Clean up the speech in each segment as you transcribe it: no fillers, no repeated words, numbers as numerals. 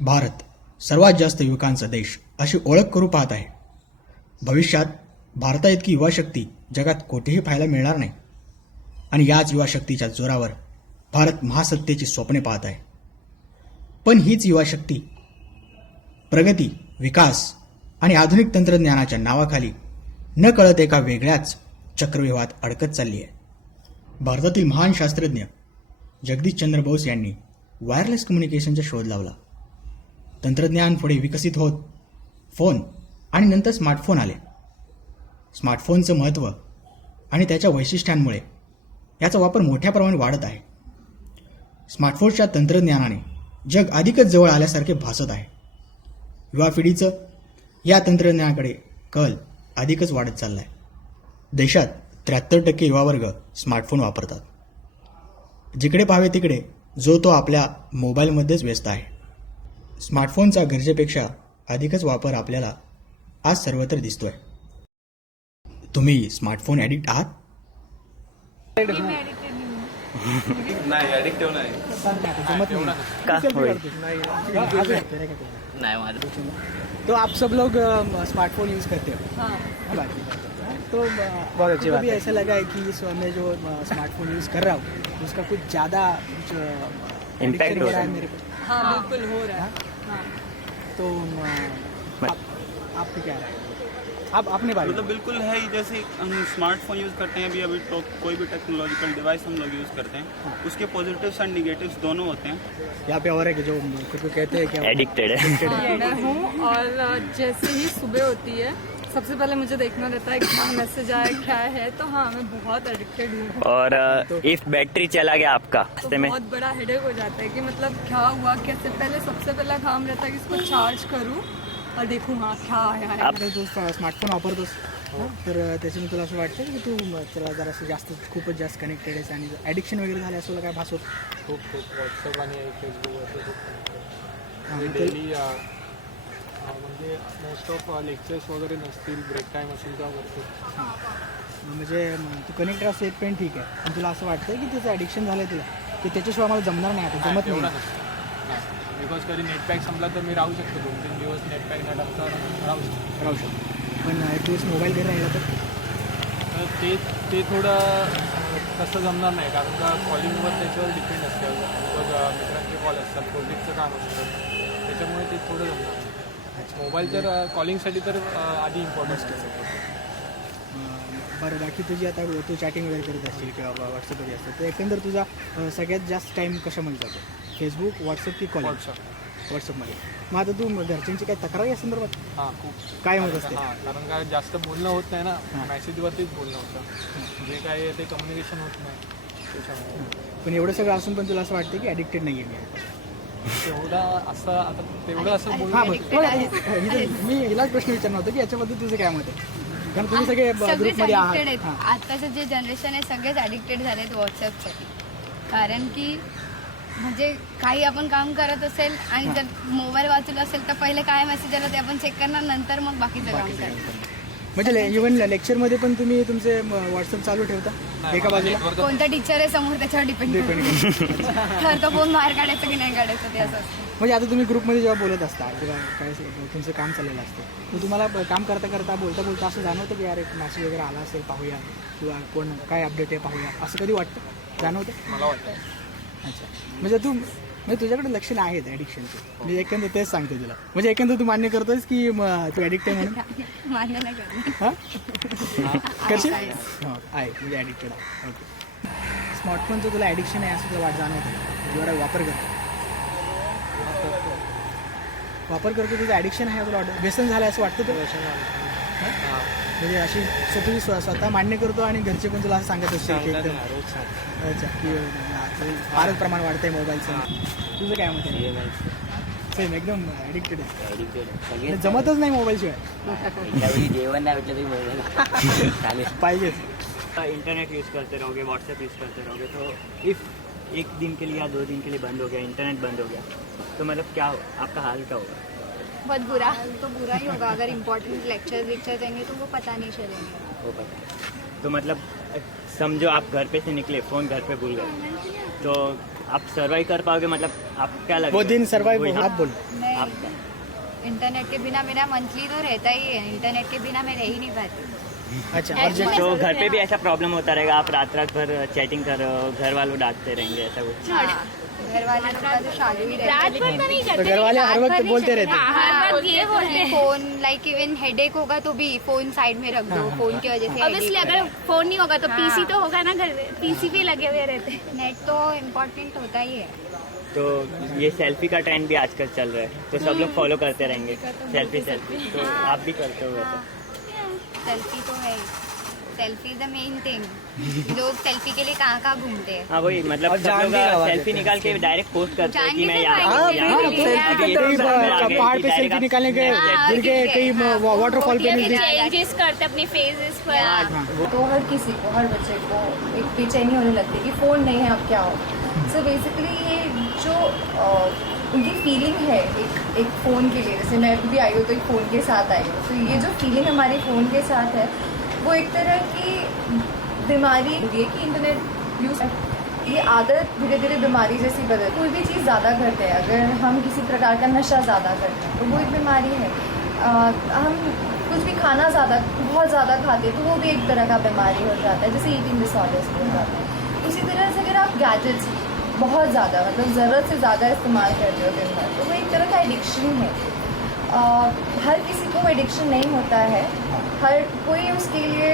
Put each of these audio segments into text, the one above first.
भारत सर्वात जास्त युवकांचा देश अशी ओळख करू पाहत आहे. भविष्यात भारताइतकी युवा शक्ती जगात कोठेही पाहायला मिळणार नाही आणि याच युवा शक्तीच्या जोरावर भारत महासत्तेची स्वप्ने पाहत आहे. पण हीच युवा शक्ती प्रगती, विकास आणि आधुनिक तंत्रज्ञानाच्या नावाखाली न कळत एका वेगळ्याच चक्रव्यूहात अडकत चालली आहे. भारतातील महान शास्त्रज्ञ जगदीशचंद्र बोस यांनी वायरलेस कम्युनिकेशनचा शोध लावला. तंत्रज्ञान पुढे विकसित होत फोन आणि नंतर स्मार्टफोन आले. स्मार्टफोनचं महत्त्व आणि त्याच्या वैशिष्ट्यांमुळे याचा वापर मोठ्या प्रमाणात वाढत आहे. स्मार्टफोनच्या तंत्रज्ञानाने जग अधिकच जवळ आल्यासारखे भासत आहे. युवा पिढीचं या तंत्रज्ञानाकडे कल अधिकच वाढत चालला आहे. देशात 73% युवा वर्ग स्मार्टफोन वापरतात. जिकडे पाहावे तिकडे जो तो आपल्या मोबाईलमध्येच व्यस्त आहे. स्मार्टफोनचा गरजेपेक्षा अधिकच वापर आपल्याला आज सर्वत्र दिसतोय. तुम्ही स्मार्टफोन ॲडिक्ट आहात? नाही ॲडिक्टिव्ह नाही. तो आप सब लोग स्मार्टफोन यूज़ करते हो. हाँ. तो बहुत अच्छी बात है. ऐसा लगा है कि इस मैं जो स्मार्टफोन यूज़ कर रहा हूँ उसका कुछ ज़्यादा इम्पैक्ट हो रहा है मेरे को. हाँ बिल्कुल हो रहा है. हाँ. तो आपको क्या राय है? आप अपने बारे में मतलब बिल्कुल है ही. जैसे हम स्मार्टफोन यूज़ करते हैं अभी तो कोई भी टेक्नोलॉजिकल डिवाइस हम लोग यूज़ करते हैं उसके पॉजिटिव्स एंड निगेटिव्स दोनों होते हैं. यहाँ पे और है कि जो खुद को कहते हैं कि एडिक्टेड है. एडिक्टेड हूँ और जैसे ही सुबह होती है सबसे पहले मुझे देखना रहता है क्या मैसेज आया क्या है. तो हाँ मैं बहुत एडिक्टेड हूँ. और इफ बैटरी चला गया आपका तो रास्ते में बहुत बड़ा हेडेक हो जाता है कि मतलब क्या हुआ कैसे. पहले सबसे पहला काम रहता है कि इसको चार्ज करूँ और देखूँ हाँ क्या आया है. आता तू स्मार्टफोन वापरतोस तर त्याच्याने तुला असं वाटतं की तू त्याला जरासं जास्त खूपच जास्त कनेक्टेड आहेस आणि ॲडिक्शन वगैरे झालं असं काय भास होत? खूप व्हॉट्सअप आणि फेसबुकवरती खूप ते- डेली म्हणजे मोस्ट ऑफ लेक्चर्स वगैरे नसतील ब्रेक टाईम असेल तेव्हा करतो. म्हणजे तू कनेक्टेड असं एक पण ठीक आहे पण तुला असं वाटतं की त्याचं ॲडिक्शन झालं तुला की त्याच्याशिवाय मला जमणार नाही आता जमत एवढा नाही. नसतं. बिकॉज कधी नेट पॅक संपला तर मी राहू शकतो 2-3 दिवस नेट पॅक न टाकता राहू शकतो. राहू शकतो पण एक दिवस मोबाईल घरी राहिला तर तर ते थोडं तसं जमणार नाही कारण का कॉलिंगवर त्याच्यावर डिपेंड असते. बिकॉज मित्रांचे कॉल असतात प्रोजेक्टचं काम असतं त्याच्यामुळे ते थोडं जमणार नाही. मोबाईल तर कॉलिंगसाठी तर आधी इम्पॉर्टन्स असतं. बरं बाकी तुझी आता तू चॅटिंग वगैरे करत असतील किंवा व्हॉट्सअपवरती असतं तर एकंदर तुझा सगळ्यात जास्त टाईम कशामध्ये जातो? फेसबुक, व्हॉट्सअप की कॉल? व्हॉट्सअपमध्ये. मग आता तू घरच्यांची काही तक्रार या संदर्भात हां खूप काय होत असते? हां कारण काय जास्त बोलणं होत नाही ना. मॅसेजवरतीच बोलणं होतं. जे काय ते कम्युनिकेशन होत नाही त्याच्यामुळे. पण एवढं सगळं असून पण तुला असं वाटतं की ॲडिक्टेड नाही आहे मी. तेवढं असं आता तेवढं असं हां बोलणं बरं मी हिलाच प्रश्न विचारणार होतो की याच्याबद्दल तुझं काय मत आहे? कारण तुम्ही सगळे सगळेच ग्रुपमध्ये ॲडिक्टेड आहात. आहेत. आत्ताचं जे जनरेशन आहे सगळेच ॲडिक्टेड झाले आहेत व्हॉट्सअपसाठी. कारण की म्हणजे काही आपण काम करत असेल आणि जर मोबाईल वाचला असेल तर पहिले काय मेसेज आला ते आपण चेक करणार नंतर मग बाकीचं काम करणार. म्हणजे इव्हन लेक्चरमध्ये पण तुम्ही तुमचे व्हॉट्सअप चालू ठेवता एका बाजूला? कोणता टीचर आहे समोर त्याच्यावर डिपेंड तर तो फोन बाहेर काढायचं की नाही काढायचं ते असं असतं. म्हणजे आता तुम्ही ग्रुपमध्ये जेव्हा बोलत असता किंवा काय तुमचं काम चाललेलं असतं तर तुम्हाला काम करता करता बोलता बोलता असं जाणवतं की यार एक मॅसेज वगैरे आला असेल पाहूया किंवा कोण काय अपडेट आहे पाहूया असं कधी वाटतं? जाणवतं? मला वाटतं. अच्छा म्हणजे म्हणजे तुझ्याकडे लक्षणं आहेत ॲडिक्शनचे. म्हणजे एकंदर तेच सांगतो तुला. म्हणजे एकंदर तू मान्य करतोस की तू ॲडिक्ट आहे म्हणून? मान्य नाही करणार. हां कशी आहे म्हणजे ॲडिक्टेड आहे. ओके. स्मार्टफोनचं तुला ॲडिक्शन आहे असं तुला जाणवतं? जेवढा वापर करतो तुझं ॲडिक्शन आहे तुला वाटतं? व्यसन झालं असं वाटतं तुला? म्हणजे अशी तुम्ही स्वतः मान्य करतो आणि घरचे पण तुला असं सांगत असतील की एकदम अच्छा की फारच प्रमाण वाढतंय मोबाईलचं. तुझं काय मत आहे? सेम एकदम ॲडिक्टेड आहे. जमतच नाही मोबाईलशिवाय. जेवण नाही भेटलं तरी मोबाईल पाहिजेच. इंटरनेट यूज़ करते रहोगे, व्हाट्सएप यूज़ करते रहोगे, तो इफ़ एक दिन के लिए या 2 दिन के लिए बंद हो गया, इंटरनेट बंद हो गया, तो मतलब क्या हो, आपका हाल क्या होगा? बहुत बुरा. तो बुरा ही होगा. अगर इम्पोर्टेंट लेक्चर देंगे तो वो पता नहीं चलेंगे. वो पता है. तो मतलब समझो आप घर पे से निकले, फ़ोन घर पे भूल गए, तो आप सर्वाइव कर पाओगे? मतलब आप क्या लगता वो है? दिन सर्वाइव वही, आप बोलो। नहीं, आप इंटरनेट के बिना मेरा मंथली तो रहता ही है, इंटरनेट के बिना मैं रह ही नहीं पाती। अच्छा, और जब तो घर पे भी ऐसा प्रॉब्लम होता रहेगा, आप रात रात भर चैटिंग कर रहे हो, घर वालों डांटते रहेंगे, ऐसा कुछ? हाँ, घर वाले लोग का तो चालू ही रहता है। तो घर वाले हर वक्त बोलते रहते हैं। हाँ, ये बोलते फोन लाइक इवन हेडेक होगा तो भी फोन साइड में रख दो, फोन की वजह से ऑब्वियसली headache अगर फोन नहीं होगा तो हाँ। पीसी तो होगा ना, घर में पीसी पे लगे हुए रहते हैं। है। नेट तो इम्पोर्टेंट होता ही है। तो ये सेल्फी का ट्रेंड भी आजकल चल रहा है, तो सब लोग फॉलो करते रहेंगे सेल्फी। तो आप भी करते हो वैसे? सेल्फी तो है, selfie is the main thing. लोग सेल्फी के लिए कहाँ कहाँ घूमते हैं। हाँ वही, मतलब सब लोग सेल्फी निकाल के डायरेक्ट पोस्ट करते हैं कि मैं जान के यहाँ तो यहाँ भाई, पे हाँ, अभी ये कई सब मैं आ गई, पहाड़ पे direct सेल्फी आप निकालने गए, हाँ, गिर गए, कई हाँ। वाटरफॉल पे मिल गए। चेंजेस करते अपने फेसेस पर। तो हर किसी को, हर बच्चे को एक बेचैनी होने लगती है कि फ़ोन नहीं है अब क्या हो। सो बेसिकली ये जो उनकी फीलिंग है एक फ़ोन के लिए, जैसे मैं भी आई हूँ तो एक फ़ोन के साथ आई हूँ, तो ये जो फीलिंग हमारे फ़ोन के साथ है वो एक तरह की बीमारी है कि इंटरनेट यूज़, ये आदत धीरे धीरे बीमारी जैसी बदल। कोई भी चीज़ ज़्यादा करते हैं, अगर हम किसी प्रकार का नशा ज़्यादा करते हैं तो वो एक बीमारी है। हम कुछ भी खाना ज़्यादा, बहुत ज़्यादा खाते हैं तो वो भी एक तरह का बीमारी हो जाता है, जैसे ईटिंग डिसऑर्डर्स हो जाता है। उसी तरह से अगर आप गैजेट्स बहुत ज़्यादा, मतलब ज़रूरत से ज़्यादा इस्तेमाल करते हो दिन भर, तो वो एक तरह का एडिक्शन है। हर किसी को एडिक्शन नहीं होता है, हर कोई उसके लिए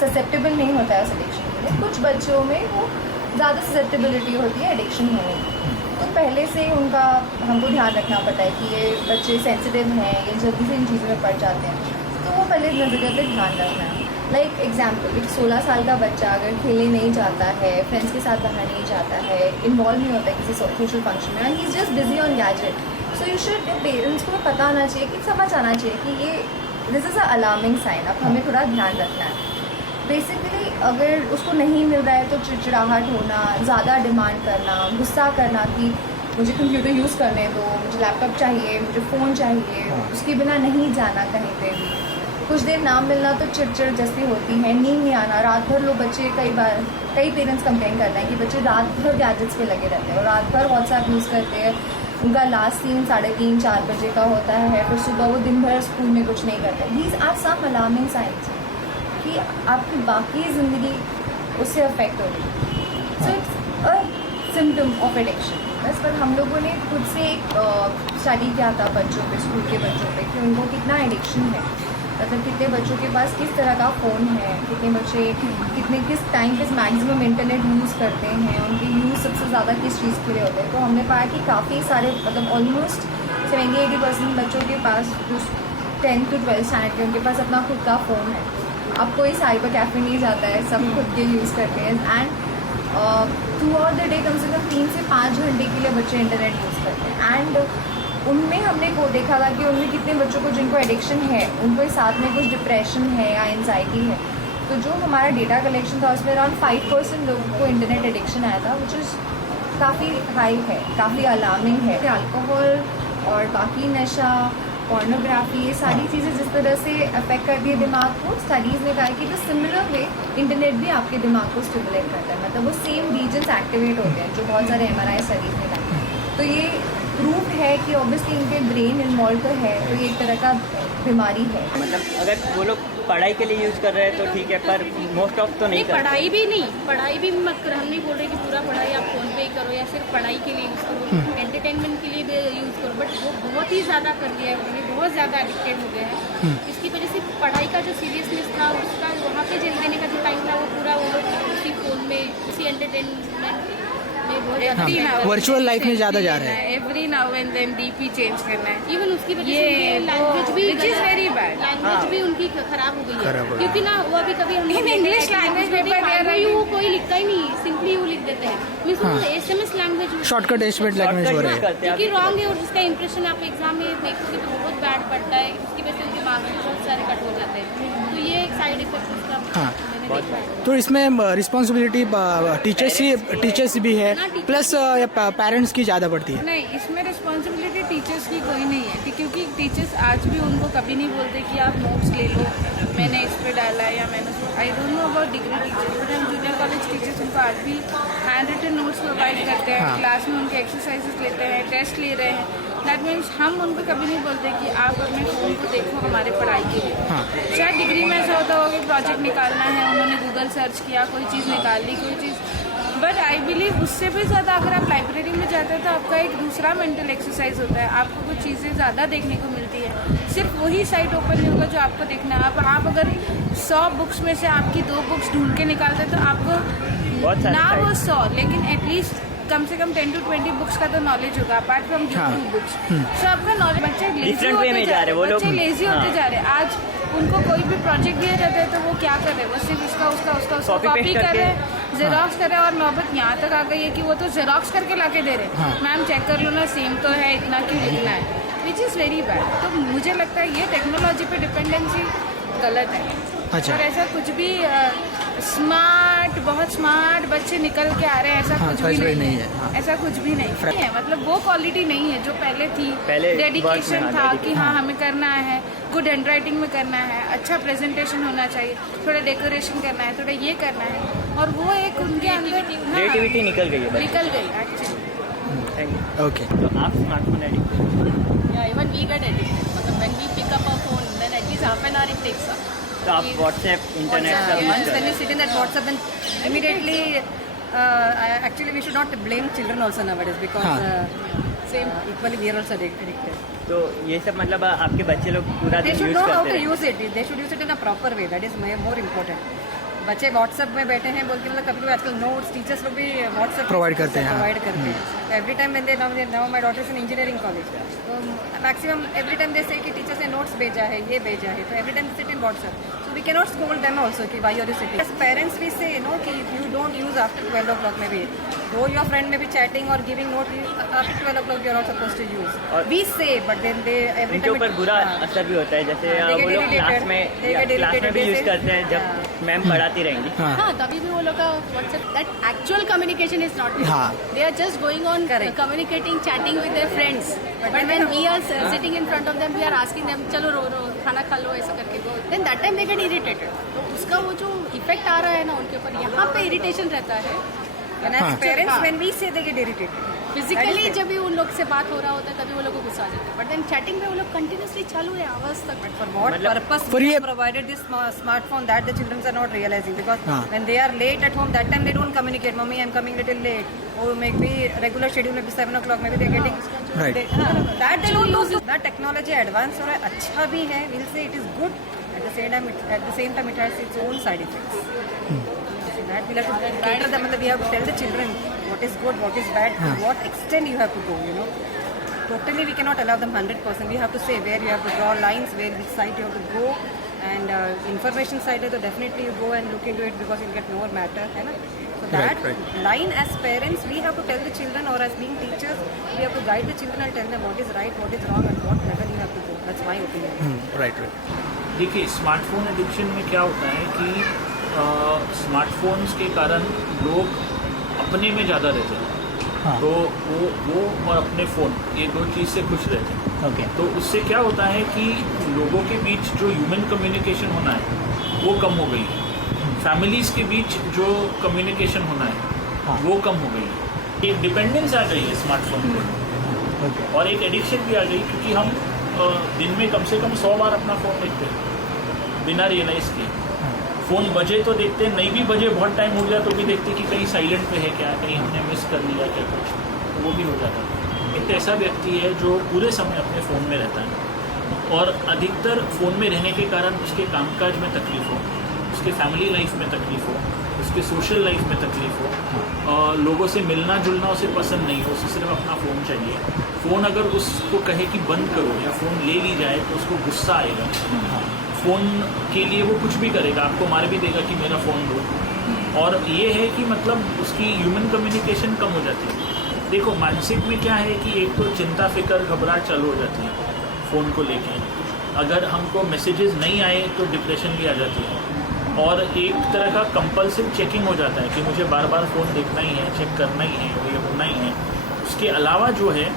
ससेप्टेबल नहीं होता है उस एडिक्शन के लिए। कुछ बच्चों में वो ज़्यादा ससेप्टेबिलिटी होती है एडिक्शन होने की, तो पहले से उनका हमको ध्यान रखना पड़ता है कि ये बच्चे सेंसिटिव हैं, ये जल्दी से इन चीज़ों में पड़ जाते हैं, तो वो पहले नज़रिए पे ध्यान रखना है। लाइक एग्जाम्पल, एक 16 साल का बच्चा अगर खेलने नहीं जाता है, फ्रेंड्स के साथ बाहर नहीं जाता है, इन्वॉल्व नहीं होता है किसी सोशल फंक्शन में, and he is just busy on gadget, so you should, parents को पता आना चाहिए कि समझ आना चाहिए कि ये this is a alarming sign, अब हमें थोड़ा ध्यान रखना है। बेसिकली अगर उसको नहीं मिल रहा है तो चिड़चिड़ाहट होना, ज़्यादा डिमांड करना, गुस्सा करना कि मुझे कंप्यूटर यूज़ करने दो, मुझे लैपटॉप चाहिए, मुझे फ़ोन चाहिए, उसके बिना नहीं जाना कहीं पे भी। कुछ देर ना मिलना तो चिड़चिड़ जैसी होती है, नींद नहीं आना, रात भर लोग बच्चे, कई पेरेंट्स कंप्लेन करते हैं कि बच्चे रात भर गैजेट्स पे लगे रहते हैं और रात भर व्हाट्सएप यूज़ करते हैं। उनका लास्ट सीन 3:30 4 बजे का होता है, फिर सुबह वो दिन भर स्कूल में कुछ नहीं करते। These are some alarming signs कि आपकी बाकी ज़िंदगी उससे अफेक्ट हो रही। So it's a symptom of addiction. बस पर हम लोगों ने खुद से एक स्टडी किया था बच्चों पे, स्कूल के बच्चों पे, कि उनको कितना एडिक्शन है, मतलब कितने बच्चों के पास किस तरह का फ़ोन है, कितने बच्चे किस टाइम पे मैक्सिमम इंटरनेट यूज़ करते हैं, उनके यूज़ सबसे ज़्यादा किस चीज़ के लिए होते हैं। तो हमने पाया कि काफ़ी सारे, मतलब ऑलमोस्ट 70-80% बच्चों के पास जो 10 to 12 स्टैंडर्ड के, उनके पास अपना खुद का फ़ोन है। अब कोई साइबर कैफ़े नहीं जाता है, सब खुद के यूज़ करते हैं। And throughout the day कम से कम 3 से 5 घंटे के लिए बच्चे इंटरनेट यूज़ करते हैं। एंड उनमें हमने को देखा था कि उनमें कितने बच्चों को जिनको एडिक्शन है, उनको साथ में कुछ डिप्रेशन है या एंजाइटी है। तो जो हमारा डेटा कलेक्शन था उसमें अराउंड 5% लोगों को इंटरनेट एडिक्शन आया था, विच इज़ काफ़ी हाई है, काफ़ी अलार्मिंग है। अल्कोहल और बाकी नशा, पोर्नोग्राफी, ये सारी चीज़ें जिस तरह से अफेक्ट करती है दिमाग को, स्टडीज़ ने कहा है कि जो सिमिलर वे इंटरनेट भी आपके दिमाग को स्टिमुलेट करता है, मतलब वो सेम रीजन्स एक्टिवेट होते हैं जो बहुत सारे MRI स्टडीज़ ने कहा। तो ये प्रूफ है कि ऑब्वियसली इनके ब्रेन इन्वॉल्व तो है, तो ये एक तरह का बीमारी है। मतलब अगर वो लोग पढ़ाई के लिए यूज़ कर रहे हैं तो ठीक है, पर मोस्ट ऑफ तो नहीं करते। पढ़ाई भी नहीं, पढ़ाई भी मत करो, हम नहीं बोल रहे कि पूरा पढ़ाई आप फ़ोन पे ही करो या सिर्फ पढ़ाई के लिए यूज़ करो, एंटरटेनमेंट के लिए भी यूज़ करो, बट वो बहुत ही ज़्यादा कर दिया है उन्होंने, बहुत ज़्यादा एडिक्टेड हो गए हैं। इसकी वजह से पढ़ाई का जो सीरियसनेस था, उसका वहाँ पे जल देने का जो टाइम था, वो पूरा वो लोग उसी फ़ोन में, उसी एंटरटेनमेंट वर्चुअल लाइफ में ज़्यादा जा रहे हैं। Every now and then DP change करना है, इवन उसकी वजह से लैंग्वेज भी, which is very bad. Language भी उनकी खराब हो गई खराब हो है, गई। क्योंकि ना वो अभी कभी हम इंग्लिश लैंग्वेज वो कोई लिखता ही नहीं, सिंपली वो लिख देते हैं, मीन्स वो SMS language, shortcut aspect language हो रहे हैं, क्योंकि रॉन्ग है और उसका इंप्रेशन आप एग्जाम में देखोगे तो बहुत बैड पड़ता है, उसकी वजह से उनके मार्क्स बहुत सारे कट हो जाते हैं। तो ये एक साइड इफेक्ट उसका हाँ। मैंने देखा है। तो इसमें रिस्पॉन्सिबिलिटी टीचर्स भी है, प्लस पेरेंट्स की ज़्यादा पड़ती है। नहीं, इसमें रिस्पॉन्सिबिलिटी टीचर्स की कोई नहीं है, क्योंकि टीचर्स आज भी उनको कभी नहीं बोलते कि आप नोट्स ले लो, मैंने इस पर डाला है या मैंने उसको I don't know about degree teachers but हम जूनियर कॉलेज टीचर्स उनको आज भी हैंड रिटन नोट्स प्रोवाइड करते हैं, क्लास में उनके एक्सरसाइजेस लेते हैं, टेस्ट ले रहे हैं। दैट मीन्स हम उनको कभी नहीं बोलते कि आप अपने फ़ोन को देखो हमारे पढ़ाई के लिए। शायद डिग्री में ऐसा होता होगा कि प्रोजेक्ट निकालना है, उन्होंने गूगल सर्च किया, कोई चीज़ निकाल ली, कोई चीज़। बट आई बिलीव उससे भी ज़्यादा अगर आप लाइब्रेरी में जाते हैं तो आपका एक दूसरा मेंटल एक्सरसाइज होता है, आपको कुछ चीज़ें ज़्यादा देखने को मिलती है। सिर्फ वही साइट ओपन नहीं होगा जो आपको देखना है। अब आप अगर 100 बुक्स में से आपकी 2 बुक्स ढूंढ के निकालते हैं तो आपको ना वो 100 लेकिन एटलीस्ट कम से कम 10 to 20 बुक्स का तो नॉलेज होगा अपार्ट फ्रॉम यूट्यूब बुक्स। सो आपका नॉलेज बच्चे लेजी होते जा रहे हैं, बच्चे लेजी होते जा रहे हैं। आज उनको कोई भी प्रोजेक्ट दिया जाता है तो वो क्या कर रहे हैं, वो सिर्फ उसका कॉपी कर रहे हैं, जेरोक्स कर रहे हैं। और नौबत यहाँ तक आ गई है कि वो तो जेरोक्स करके ला के दे रहे हैं, मैम चेक कर लो ना सेम तो है, इतना क्यों लिखना है, विच इज़ वेरी बैड। तो मुझे लगता है ये टेक्नोलॉजी पे डिपेंडेंसी गलत है। अच्छा। और ऐसा कुछ भी स्मार्ट बहुत स्मार्ट बच्चे निकल के आ रहे हैं, ऐसा कुछ भी नहीं है। ऐसा कुछ भी नहीं है, मतलब वो क्वालिटी नहीं है जो पहले थी। डेडिकेशन था कि हाँ हमें करना है, गुड हैंड राइटिंग में करना है, अच्छा प्रेजेंटेशन होना चाहिए, थोड़ा डेकोरेशन करना है, थोड़ा ये करना है, और वो एक उनके अंदर क्रिएटिविटी निकल गई है, निकल गई एक्चुअली। ओके। तो आप स्मार्टफोन एडिक्ट? या इवन वी गेट एडिक्टेड, मतलब when we pick up a phone then at least half an hour it takes. तो आप व्हाट्सएप इंटरनेट सब यूज Once कर when रहे you sit in that WhatsApp and immediately, actually we should not blame children also nowadays because same equally we are also addicted. तो ये सब मतलब आपके बच्चे लोग पूरा They दिन should यूज know how करते to हैं? use it. They should use it in a proper way. That is more important. बच्चे व्हाट्सएप में बैठे हैं बोल के मतलब कभी कभी आजकल नोट्स टीचर्स लोग भी व्हाट्सएप Provide करते हैं, प्रोवाइड करते हैं। Every time when they now my daughter is in engineering college, तो मैक्सिमम एवरी टाइम दे से कि टीचर्स ने नोट्स भेजा है, ये भेजा है, तो every time sit in WhatsApp, so we can not scold them also कि why are you sitting. As parents we say no कि you don't use after 12 o'clock में भी, दो योर फ्रेंड में भी चैटिंग और giving note after 12 o'clock you are not supposed to use, we say, but then they every उनके ऊपर बुरा असर भी होता है, जैसे वो लोग क्लास में भी यूज करते हैं जब मैम पढ़ाती रहेंगी। हाँ, तभी भी वो लोग का WhatsApp that actual communication is not, they are just going on communicating chatting with their friends, but when we are sitting in front of them we are asking them चलो रो खाना खा लो ऐसा करके, then that time they get irritated. तो उसका वो जो इफेक्ट आ रहा है ना उनके ऊपर, यहाँ पे इरिटेशन रहता है। And as parents, when we say they get irritated. Physically जब भी उन लोग से बात हो रहा होता है तभी वो लोग को गुस्सा आ जाता है, बट देन चैटिंग में वो लोग कंटिन्यूसली चालू है आवाज तक। For what purpose For we ये- have provided this smartphone that the children are not realizing, because when they are late at home that time they don't communicate, mommy I'm coming little late, or maybe regular schedule maybe 7 o'clock maybe they're getting Right. that they don't use that technology advanced और अच्छा भी है, we'll say it is good, at the same time it has its own side effects. So that we'll have to cater them, we have to tell the children what is good, what is bad, to what extent you have to go, you know. Totally we cannot allow them 100%. We have to say where you have to draw lines, where which side you have to go, and information side है तो definitely you go and look into it because you'll get more matter, है ना. So that line as parents we have to tell the children, or as being teachers we have to guide the children and tell them what is right, what is wrong, and what level you have to go. That's my opinion. Right. देखिए, smartphone addiction में क्या होता है कि smartphones के कारण लोग अपने में ज़्यादा रहते हैं, तो वो और अपने फ़ोन ये दो चीज़ से खुश रहते हैं। तो उससे क्या होता है कि लोगों के बीच जो ह्यूमन कम्युनिकेशन होना है वो कम हो गई है, फैमिलीज़ के बीच जो कम्युनिकेशन होना है वो कम हो गई है। एक डिपेंडेंस आ गई है स्मार्टफोन पर, और एक एडिक्शन भी आ गई, क्योंकि हम दिन में कम से कम 100 बार अपना फ़ोन देखते हैं बिना रियलाइज़ किए। फ़ोन बजे तो देखते हैं, नहीं भी बजे बहुत टाइम हो गया तो भी देखते कि कहीं साइलेंट पे है क्या, कहीं हमने मिस कर लिया क्या कुछ, तो वो भी हो जाता है। एक ऐसा व्यक्ति है जो पूरे समय अपने फ़ोन में रहता है, और अधिकतर फ़ोन में रहने के कारण उसके कामकाज में तकलीफ हो, उसके फैमिली लाइफ में तकलीफ हो, उसके सोशल लाइफ में तकलीफ हो, लोगों से मिलना जुलना उसे पसंद नहीं हो, उसे सिर्फ अपना फ़ोन चाहिए। फ़ोन अगर उसको कहे कि बंद करो या फ़ोन ले ली जाए तो उसको गुस्सा आएगा, फ़ोन के लिए वो कुछ भी करेगा, आपको मार भी देगा कि मेरा फ़ोन दो। और ये है कि मतलब उसकी ह्यूमन कम्युनिकेशन कम हो जाती है। देखो, मानसिक में क्या है कि एक तो चिंता फिक्र घबराहट चालू हो जाती है फ़ोन को लेके, अगर हमको मैसेजेस नहीं आए तो डिप्रेशन भी आ जाती है, और एक तरह का कंपल्सिव चेकिंग हो जाता है कि मुझे बार बार फ़ोन देखना ही है, चेक करना ही है, ये होना ही है। उसके अलावा जो है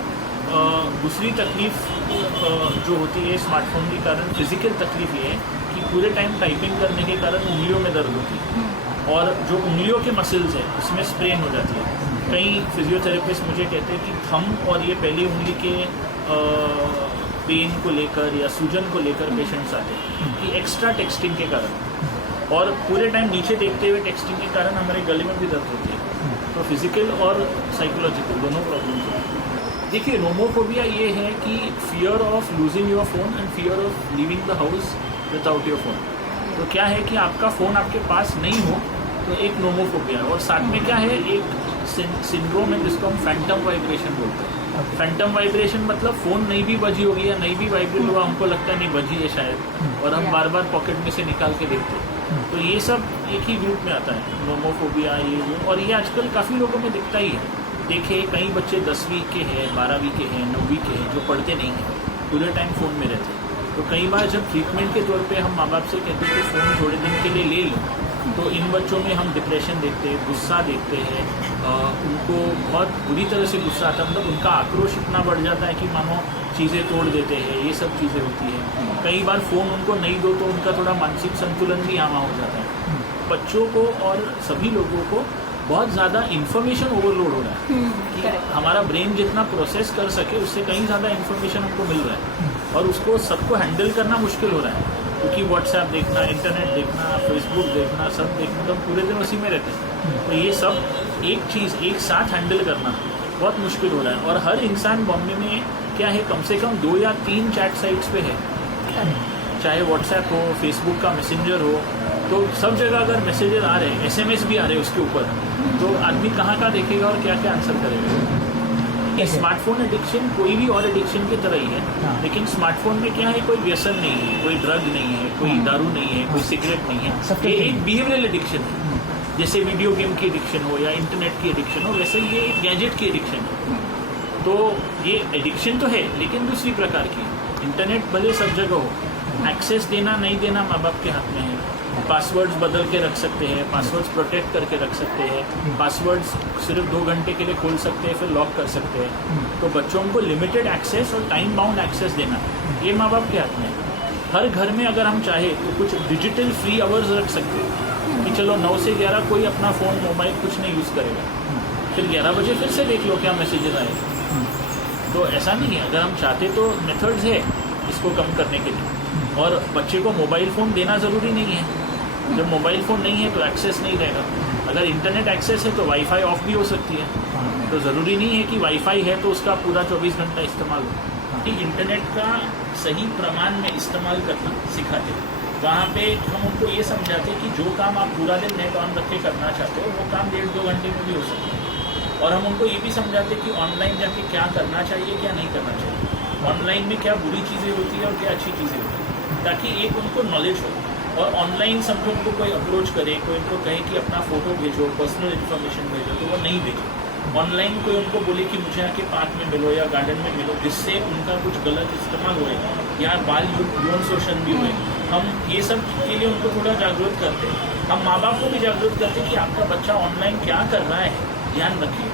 दूसरी तकलीफ़ जो होती है स्मार्टफोन के कारण, फिज़िकल तकलीफ़ ये है कि पूरे टाइम टाइपिंग करने के कारण उंगलियों में दर्द होती है और जो उंगलियों के मसल्स है उसमें स्ट्रेन हो जाती है। कई फिजियोथेरेपिस्ट मुझे कहते हैं कि थंब और ये पहली उंगली के पेन को लेकर या सूजन को लेकर पेशेंट्स आते हैं कि एक्स्ट्रा टेक्सटिंग के कारण और पूरे टाइम नीचे देखते हुए टेक्सटिंग के कारण हमारे गले में भी दर्द होती है। तो फिजिकल और साइकोलॉजिकल दोनों प्रॉब्लम्स होती है। देखिए, नोमोफोबिया ये है कि fear of losing your phone and fear of leaving the house without your phone. तो क्या है कि आपका फ़ोन आपके पास नहीं हो तो एक नोमोफोबिया है। और साथ में क्या है, एक सिंड्रोम है जिसको हम फैंटम वाइब्रेशन बोलते हैं। फैंटम वाइब्रेशन मतलब फ़ोन नहीं भी बजी होगी या नहीं भी वाइब्रेट हुआ, हमको लगता है नहीं बजी है शायद, और हम बार बार पॉकेट में से निकाल के देखते हैं। तो ये सब एक ही ग्रुप में आता है, नोमोफोबिया ये वो। और ये आजकल काफ़ी लोगों में दिखता ही है। देखिए, कई बच्चे 10वीं के हैं, 12वीं के हैं, 9वीं के हैं जो पढ़ते नहीं हैं, पूरे टाइम फ़ोन में रहते हैं। तो कई बार जब ट्रीटमेंट के तौर पे हम माँ बाप से कहते हैं कि फ़ोन थोड़े दिन के लिए ले लो, तो इन बच्चों में हम डिप्रेशन देखते हैं, गुस्सा देखते हैं, उनको बहुत बुरी तरह से गुस्सा आता है, मतलब उनका आक्रोश इतना बढ़ जाता है कि मानो चीज़ें तोड़ देते हैं, ये सब चीज़ें होती हैं। कई बार फ़ोन उनको नहीं दो तो उनका थोड़ा मानसिक संतुलन भी यहाँ हो जाता है। बच्चों को और सभी लोगों को बहुत ज़्यादा इन्फॉर्मेशन ओवरलोड हो रहा है कि हमारा ब्रेन जितना प्रोसेस कर सके उससे कहीं ज़्यादा इन्फॉर्मेशन हमको मिल रहा है और उसको सबको हैंडल करना मुश्किल हो रहा है, क्योंकि व्हाट्सएप देखना, इंटरनेट देखना, फेसबुक देखना, सब देखना, तो हम पूरे दिन उसी में रहते हैं। तो ये सब एक चीज़ एक साथ हैंडल करना बहुत मुश्किल हो रहा है। और हर इंसान बॉम्बे में क्या है, कम से कम 2 या 3 चैट साइट्स पे है, चाहे व्हाट्सएप हो, फेसबुक का मैसेंजर हो, तो सब जगह अगर मैसेजेस आ रहे हैं, SMS भी आ रहे हैं उसके ऊपर, तो आदमी कहाँ देखेगा और क्या क्या आंसर करेगा। स्मार्टफोन एडिक्शन कोई भी और एडिक्शन की तरह ही है, लेकिन स्मार्टफोन में क्या है, कोई व्यसन नहीं है, कोई ड्रग नहीं है, कोई दारू नहीं है, कोई सिगरेट नहीं है। ये एक बिहेवियरल एडिक्शन है। जैसे वीडियो गेम की एडिक्शन हो या इंटरनेट की एडिक्शन हो, वैसे ये एक गैजेट की एडिक्शन है। तो ये एडिक्शन तो है, लेकिन दूसरी प्रकार की। इंटरनेट भले सब जगह हो, एक्सेस देना नहीं देना माँ बाप के हाथ में है। पासवर्ड्स बदल के रख सकते हैं, पासवर्ड्स प्रोटेक्ट करके रख सकते हैं, पासवर्ड्स सिर्फ 2 घंटे के लिए खोल सकते हैं, फिर लॉक कर सकते हैं। तो बच्चों को लिमिटेड एक्सेस और टाइम बाउंड एक्सेस देना, ये माँ बाप के हाथ में है। हर घर में अगर हम चाहे तो कुछ डिजिटल फ्री आवर्स रख सकते हैं कि चलो 9 से 11 कोई अपना फ़ोन मोबाइल कुछ नहीं यूज़ करेगा, फिर 11 बजे फिर से देख लो क्या मैसेजेस आए। तो ऐसा नहीं है, अगर हम चाहते तो मेथड्स है इसको कम करने के लिए। और बच्चे को मोबाइल फ़ोन देना ज़रूरी नहीं है। जब मोबाइल फ़ोन नहीं है तो एक्सेस नहीं रहेगा। अगर इंटरनेट एक्सेस है तो वाईफाई ऑफ भी हो सकती है। तो ज़रूरी नहीं है कि वाईफाई है तो उसका पूरा 24 घंटा इस्तेमाल हो। कि इंटरनेट का सही प्रमाण में इस्तेमाल करना सिखाते हैं। वहाँ पे हम उनको ये समझाते हैं कि जो काम आप पूरा दिन नेट ऑन रख के करना चाहते हो वो काम 1.5-2 घंटे में भी हो सकता है। और हम उनको ये भी समझाते हैं कि ऑनलाइन जाके क्या करना चाहिए, क्या नहीं करना चाहिए, ऑनलाइन में क्या बुरी चीज़ें होती है और क्या अच्छी चीज़ें होती है, ताकि एक उनको नॉलेज हो। और ऑनलाइन समझो उनको कोई अप्रोच करे, कोई उनको कहे कि अपना फ़ोटो भेजो, पर्सनल इन्फॉर्मेशन भेजो, तो वो नहीं भेजो। ऑनलाइन कोई उनको बोले कि मुझे आके पार्क में मिलो या गार्डन में मिलो, जिससे उनका कुछ गलत इस्तेमाल होए या बाल यौन शोषण भी हुए, हम ये सब के लिए उनको थोड़ा जागरूक करते हैं। हम माँ बाप को भी जागरूक करते हैं कि आपका बच्चा ऑनलाइन क्या कर रहा है, ध्यान रखिए।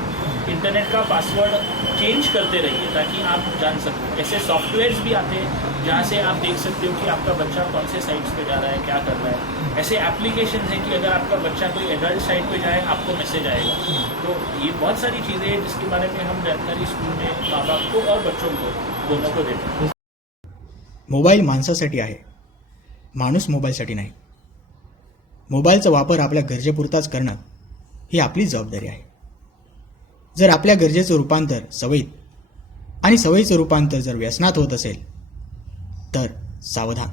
इंटरनेट का पासवर्ड चेंज करते रहिए ताकि आप जान सको। ऐसे सॉफ्टवेयर्स भी आते हैं जहाँ से आप देख सकते हो कि आपका बच्चा कौन से साइट्स पे जा रहा है, क्या कर रहा है। ऐसे एप्लीकेशन हैं कि अगर आपका बच्चा कोई एडल्ट साइट पे जाए आपको मैसेज आएगा। तो ये बहुत सारी चीज़ें हैं जिसके बारे में हम जानकारी स्कूल में माँ बाप को और बच्चों को दोनों को देते हैं। मोबाईल माणसासाठी आहे, माणूस मोबाईलसाठी नाही. मोबाईलचा वापर आपल्या गरजेपुरताच करणं ही आपलीच जबाबदारी आहे. जर आपल्या गरजेचं रूपांतर सवयीत आणि सवयीचं रूपांतर जर व्यसनात होत असेल तर सावधान.